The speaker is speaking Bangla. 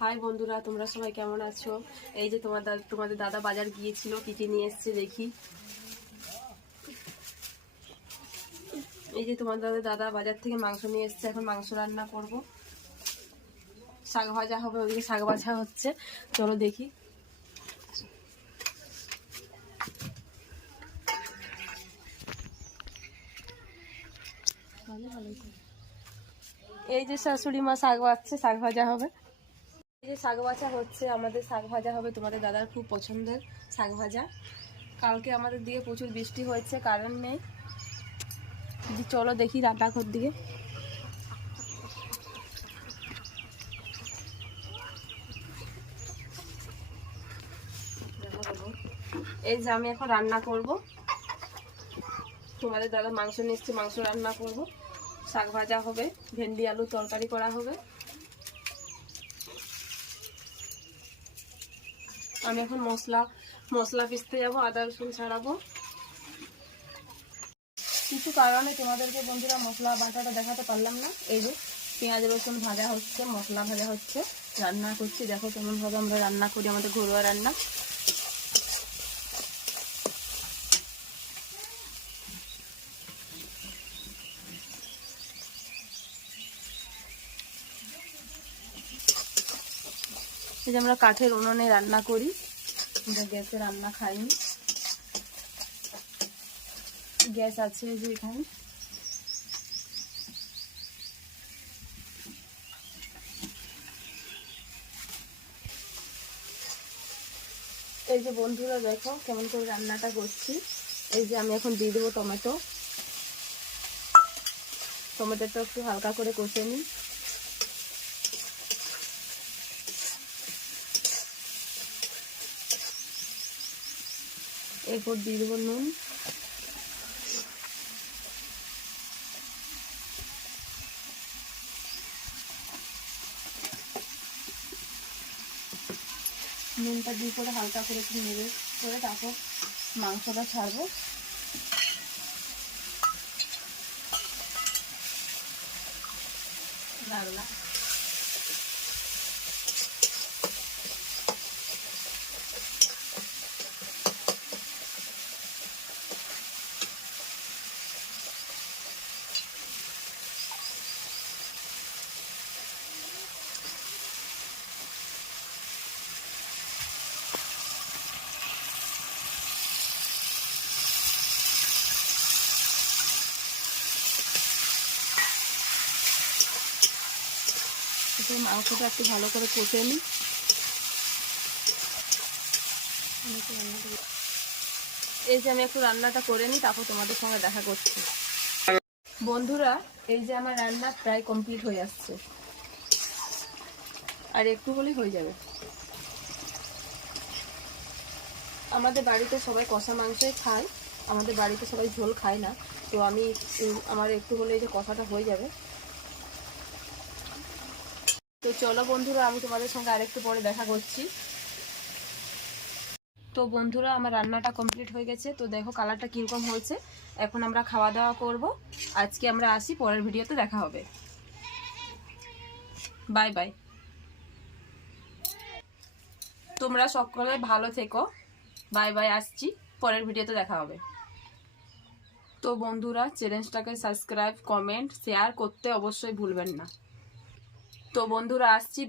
হাই বন্ধুরা, তোমরা সবাই কেমন আছো? এই যে তোমাদের দাদা বাজার গিয়েছিল, কি কি নিয়ে এসছে দেখি। এই যে তোমাদের দাদা বাজার থেকে মাংস নিয়ে এসছে, এখন মাংস রান্না করব। শাক ভাজা হবে, ওদিকে শাক ভাজা হচ্ছে, চলো দেখি। এই যে শাশুড়ি মা শাক বাজছে, শাক ভাজা হবে। এই যে শাক ভাজা হচ্ছে, আমাদের শাক ভাজা হবে। তোমাদের দাদার খুব পছন্দের শাক ভাজা। কালকে আমাদের দিকে প্রচুর বৃষ্টি হয়েছে, কারণ নেই। চলো দেখি রান্নাঘর দিকে। এই যে আমি এখন রান্না করব। তোমাদের দাদা মাংস নিচ্ছে, মাংস রান্না করব। শাক ভাজা হবে, ভেন্ডি আলু তরকারি করা হবে। আমি এখন মশলা পিষতে যাবো, আদা রসুন ছাড়াবো। কিছু কারণে তোমাদেরকে বন্ধুরা মশলা বাটাটা দেখাতে পারলাম না। এই যে পেঁয়াজ রসুন ভাজা হচ্ছে, মশলা ভাজা হচ্ছে, রান্না করছি। দেখো কেমনভাবে আমরা রান্না করি, আমাদের ঘরোয়া রান্না। এই যে আমরা কাঠের উনুনে রান্না করি, আমরা গ্যাসে রান্না খাইনি। গ্যাস আছে যে এখানে। এই যে বন্ধুরা দেখো কেমন করে রান্নাটা করছি। এই যে আমি এখন দিয়ে দেবো টমেটোটা একটু হালকা করে কষে নিই। এরপর দিয়ে দেবো নুন। নুনটা দিয়ে করে হালকা করে একটু নেড়ে করে তারপর মাংসটা ছাড়বো। রান্না মাংসটা একটু ভালো করে কষে নিই। এই যে আমি একটু রান্নাটা করে নিই, তারপর তোমাদের সঙ্গে দেখা করছি। বন্ধুরা এই যে আমার রান্না প্রায় কমপ্লিট হয়ে আসছে, আর একটু হলেই হয়ে যাবে। আমাদের বাড়িতে সবাই কষা মাংসই খায়, আমাদের বাড়িতে সবাই ঝোল খায় না। তো আমি আমার একটু হলে এই যে কষাটা হয়ে যাবে। তো চলো বন্ধুরা, আমি তোমাদের সঙ্গে আরেকটু পরে দেখা করছি। তো বন্ধুরা আমার রান্নাটা কমপ্লিট হয়ে গেছে। তো দেখো কালারটা কীরকম হয়েছে। এখন আমরা খাওয়া দাওয়া করব। আজকে আমরা আসি, পরের ভিডিওতে দেখা হবে। Bye bye. তোমরা সকলে ভালো থেকো। বাই বাই, আসছি, পরের ভিডিওতে দেখা হবে। তো বন্ধুরা চ্যানেলটাকে সাবস্ক্রাইব, কমেন্ট, শেয়ার করতে অবশ্যই ভুলবেন না। তো বন্ধুরা আসছি।